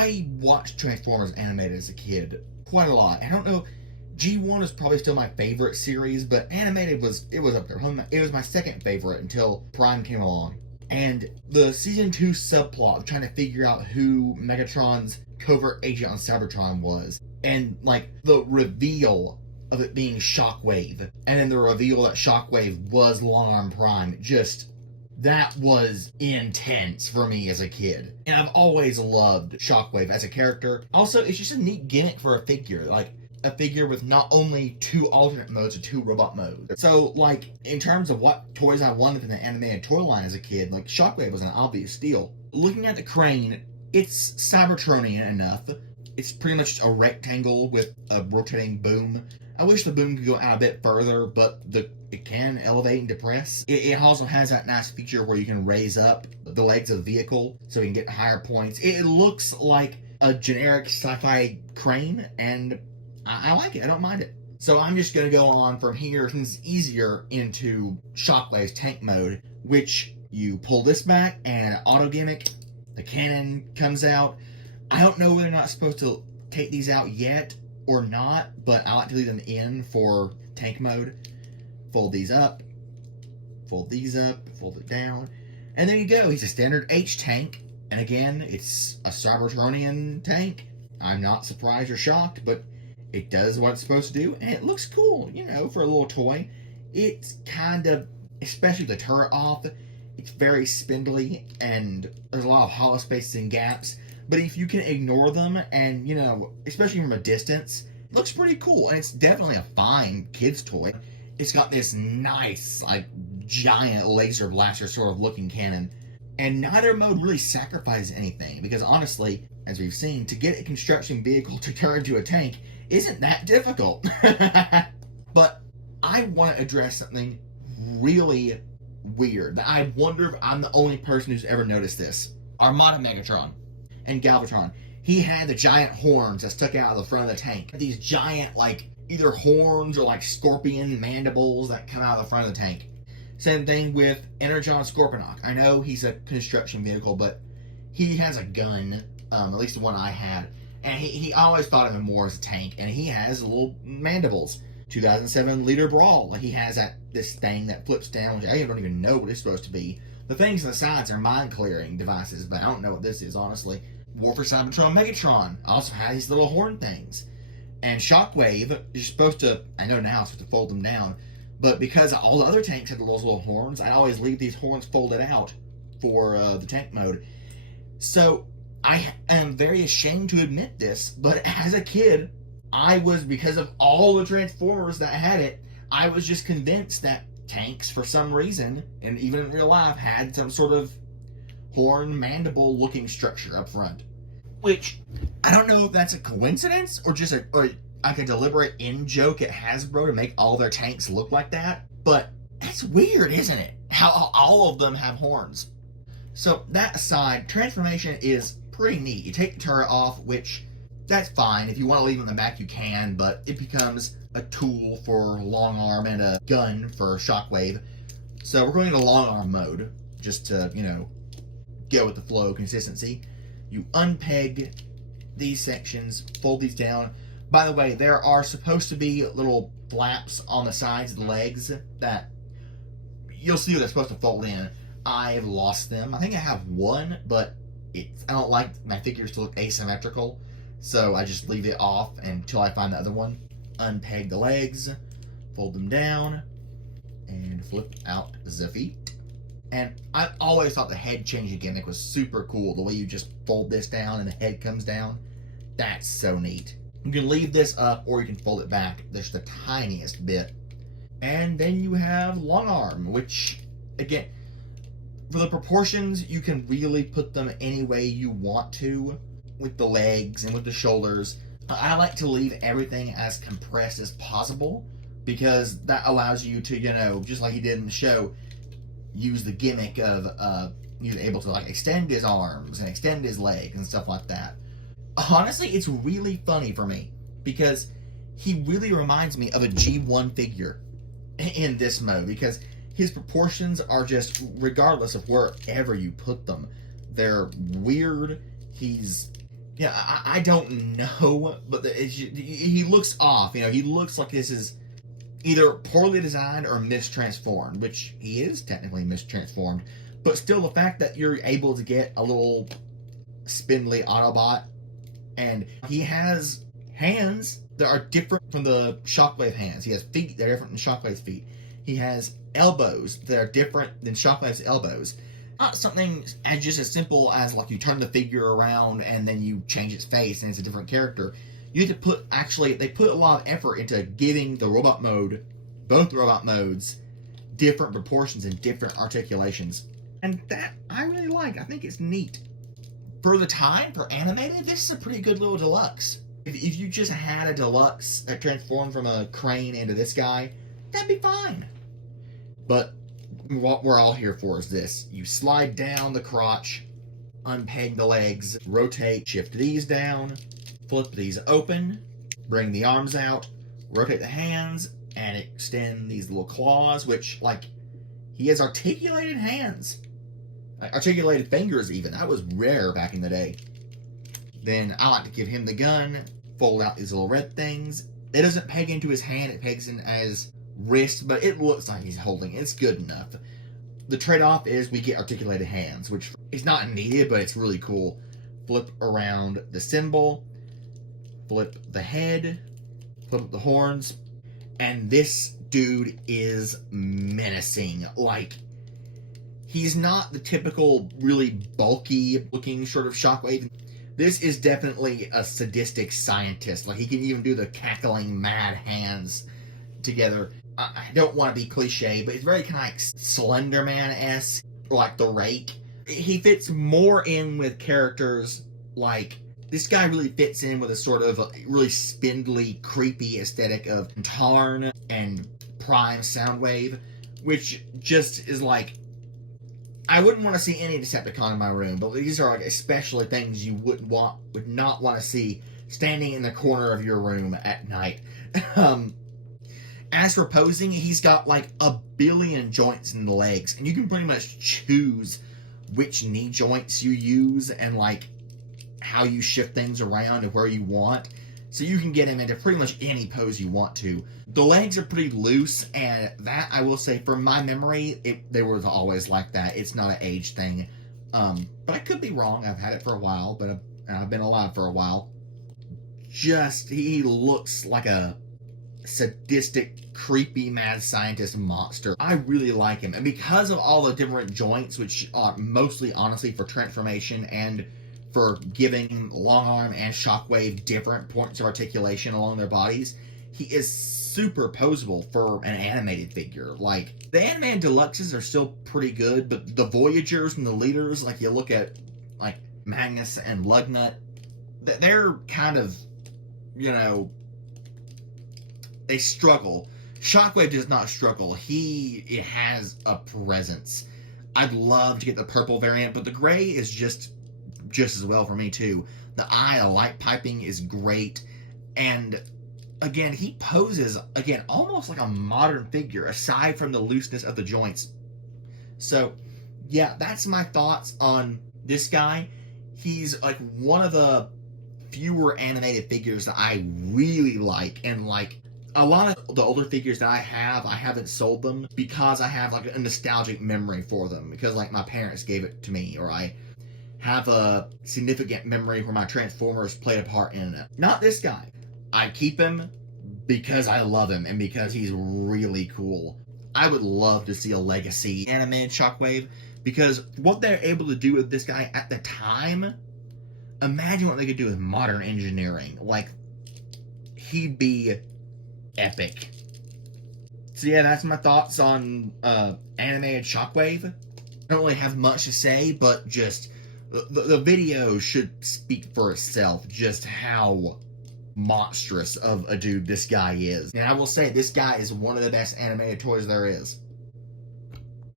I watched Transformers animated as a kid quite a lot. I don't know, G1 is probably still my favorite series, but animated was up there. It was my second favorite until Prime came along. And the season 2 subplot of trying to figure out who Megatron's covert agent on Cybertron was, and like the reveal of it being Shockwave, and then the reveal that Shockwave was Longarm Prime, that was intense for me as a kid. And I've always loved Shockwave as a character. Also, it's just a neat gimmick for a figure. Like, a figure with not only 2 alternate modes or 2 robot modes. So, like, in terms of what toys I wanted in the animated toy line as a kid, like, Shockwave was an obvious steal. Looking at the crane, it's Cybertronian enough. It's pretty much just a rectangle with a rotating boom. I wish the boom could go out a bit further, but it can elevate and depress. It also has that nice feature where you can raise up the legs of the vehicle so you can get higher points. It looks like a generic sci-fi crane, and I like it. I don't mind it. So I'm just going to go on from here, since it's easier, into Shockwave's tank mode, which you pull this back and auto gimmick, the cannon comes out. I don't know whether or not I'm supposed to take these out yet or not, but I like to leave them in for tank mode. Fold these up, fold these up, fold it down, and there you go. He's a standard H tank, and again, it's a Cybertronian tank. I'm not surprised or shocked, but it does what it's supposed to do, and it looks cool, you know, for a little toy. It's kind of, especially the turret off, it's very spindly, and there's a lot of hollow spaces and gaps, but if you can ignore them, and, you know, especially from a distance, it looks pretty cool, and it's definitely a fine kid's toy. It's got this nice, like, giant laser blaster sort of looking cannon, and neither mode really sacrifices anything, because honestly, as we've seen, to get a construction vehicle to turn into a tank isn't that difficult. But I want to address something really weird that I wonder if I'm the only person who's ever noticed this. Armada Megatron and Galvatron. He had the giant horns that stuck out of the front of the tank. These giant, like, either horns or like scorpion mandibles that come out of the front of the tank. Same thing with Energon Scorponok. I know he's a construction vehicle, but he has a gun, at least the one I had. And he always thought of him more as a tank, and he has little mandibles. 2007 Leader Brawl, he has this thing that flips down, which I don't even know what it's supposed to be. The things on the sides are mind-clearing devices, but I don't know what this is, honestly. War for Cybertron Megatron also has these little horn things. And Shockwave, you're supposed to, I know now, supposed to fold them down, but because all the other tanks have those little horns, I always leave these horns folded out for the tank mode. So, I am very ashamed to admit this, but as a kid, I was, because of all the Transformers that had it, I was just convinced that tanks, for some reason, and even in real life, had some sort of horn mandible looking structure up front. Which, I don't know if that's a coincidence, or just like a deliberate in-joke at Hasbro to make all their tanks look like that, but that's weird, isn't it? How all of them have horns. So, that aside, transformation is pretty neat. You take the turret off, which, that's fine. If you want to leave it in the back, you can, but it becomes a tool for Longarm and a gun for Shockwave. So we're going into Longarm mode, just to, you know, go with the flow, consistency. You unpeg these sections, fold these down. By the way, there are supposed to be little flaps on the sides of the legs that you'll see what they're supposed to fold in. I've lost them. I think I have one, but I don't like my figures to look asymmetrical, so I just leave it off until I find the other one. Unpeg the legs, fold them down, and flip out the feet. And I always thought the head changing gimmick was super cool. The way you just fold this down and the head comes down. That's so neat. You can leave this up or you can fold it back. There's the tiniest bit. And then you have Longarm, which, again, for the proportions, you can really put them any way you want to, with the legs and with the shoulders. I like to leave everything as compressed as possible, because that allows you to, you know, just like you did in the show, use the gimmick of he's able to like extend his arms and extend his legs and stuff like that. Honestly, it's really funny for me, because he really reminds me of a G1 figure in this mode, because his proportions are just, regardless of wherever you put them, they're weird. He's Yeah, I don't know, but he looks off. You know, he looks like this is either poorly designed or mistransformed, which he is technically mistransformed. But still, the fact that you're able to get a little spindly Autobot, and he has hands that are different from the Shockwave hands. He has feet that are different than Shockwave's feet. He has elbows that are different than Shockwave's elbows. Not something as just as simple as like you turn the figure around and then you change its face and it's a different character. You have to put, actually, they put a lot of effort into giving the robot mode, both robot modes, different proportions and different articulations. And that I really like. I think it's neat. For the time, for animated, this is a pretty good little deluxe. If you just had a deluxe that transformed from a crane into this guy, that'd be fine. But what we're all here for is this. You slide down the crotch, unpeg the legs, rotate, shift these down, flip these open, bring the arms out, rotate the hands, and extend these little claws, which, like, he has articulated hands. Articulated fingers, even. That was rare back in the day. Then I like to give him the gun, fold out these little red things. It doesn't peg into his hand, it pegs in as wrist, but it looks like he's holding it. It's good enough. The trade-off is we get articulated hands, which is not needed, but it's really cool. Flip around the symbol, flip the head, flip up the horns, and this dude is menacing. Like, he's not the typical really bulky looking sort of Shockwave. This is definitely a sadistic scientist. Like, he can even do the cackling mad hands together. I don't want to be cliche, but it's very kind of like Slender Man-esque, or like The Rake. He fits more in with characters like, this guy really fits in with a sort of really spindly, creepy aesthetic of Tarn and Prime Soundwave, which just is like, I wouldn't want to see any Decepticon in my room, but these are like especially things you would not want to see standing in the corner of your room at night. As for posing, he's got like a billion joints in the legs, and you can pretty much choose which knee joints you use and like how you shift things around and where you want. So you can get him into pretty much any pose you want to. The legs are pretty loose, and that, I will say, from my memory, they were always like that. It's not an age thing. But I could be wrong. I've had it for a while, but I've been alive for a while. Just, he looks like a sadistic, creepy, mad scientist monster. I really like him. And because of all the different joints, which are mostly, honestly, for transformation and for giving Longarm and Shockwave different points of articulation along their bodies, he is super posable for an animated figure. Like, the animated deluxes are still pretty good, but the Voyagers and the Leaders, like, you look at, like, Magnus and Lugnut, they're kind of, you know, they struggle. Shockwave does not struggle. It has a presence. I'd love to get the purple variant, but the gray is just as well for me too. The light piping is great, and again, he poses again almost like a modern figure aside from the looseness of the joints. So yeah, that's my thoughts on this guy. He's like one of the fewer animated figures that I really like, and like a lot of the older figures that I haven't sold them because I have like a nostalgic memory for them, because like my parents gave it to me, or I have a significant memory where my Transformers played a part in it. Not this guy. I keep him because I love him and because he's really cool. I would love to see a legacy animated Shockwave, because what they're able to do with this guy at the time, imagine what they could do with modern engineering. Like, he'd be epic. So yeah, that's my thoughts on animated Shockwave. I don't really have much to say, but just the video should speak for itself, just how monstrous of a dude this guy is. And I will say, this guy is one of the best animated toys there is.